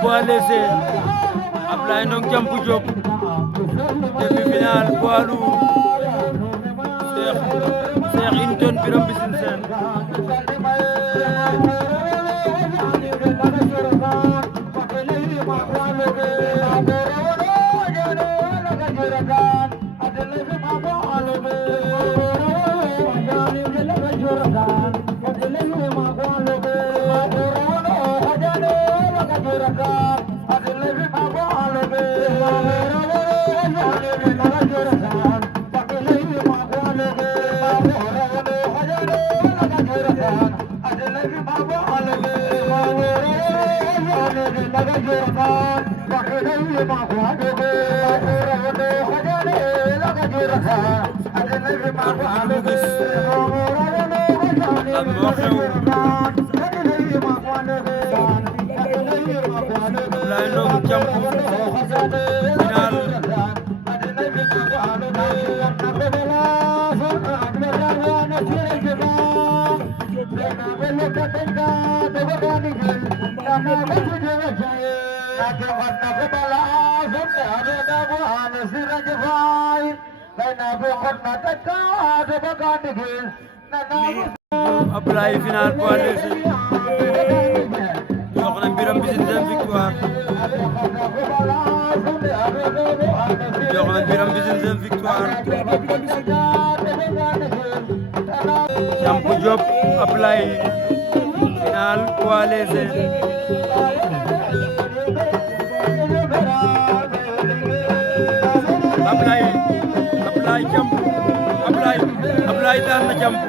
poids léger Ablaye Ndong Diampou Diop demi-finale poids lourd Cheikh Inton Birame Mbissine Sène Ablaye Ndong Diampou final Ablaye final poids léger jox na Birame Mbissine Sène victoire jox na Birame Mbissine Sène victoire Diampou Diop Ablaye final poids léger Ablaye Diampou Ablaye daan na Diampou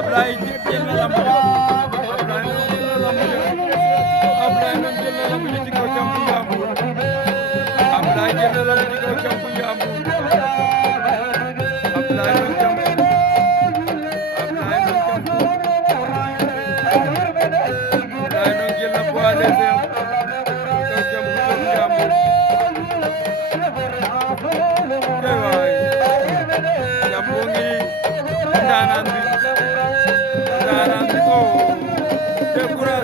Ablaye jël na lamb Ablaye Ndong jël na lamb ci kaw Diampou Diampou Ablaye jël na lamb ci kaw Diampou Diampou Ablaye Ndong Diampou Ablaye Ndong jël na poids léger kaw Diampou Diampou Diampou ngi ndaanaan bi ko découragé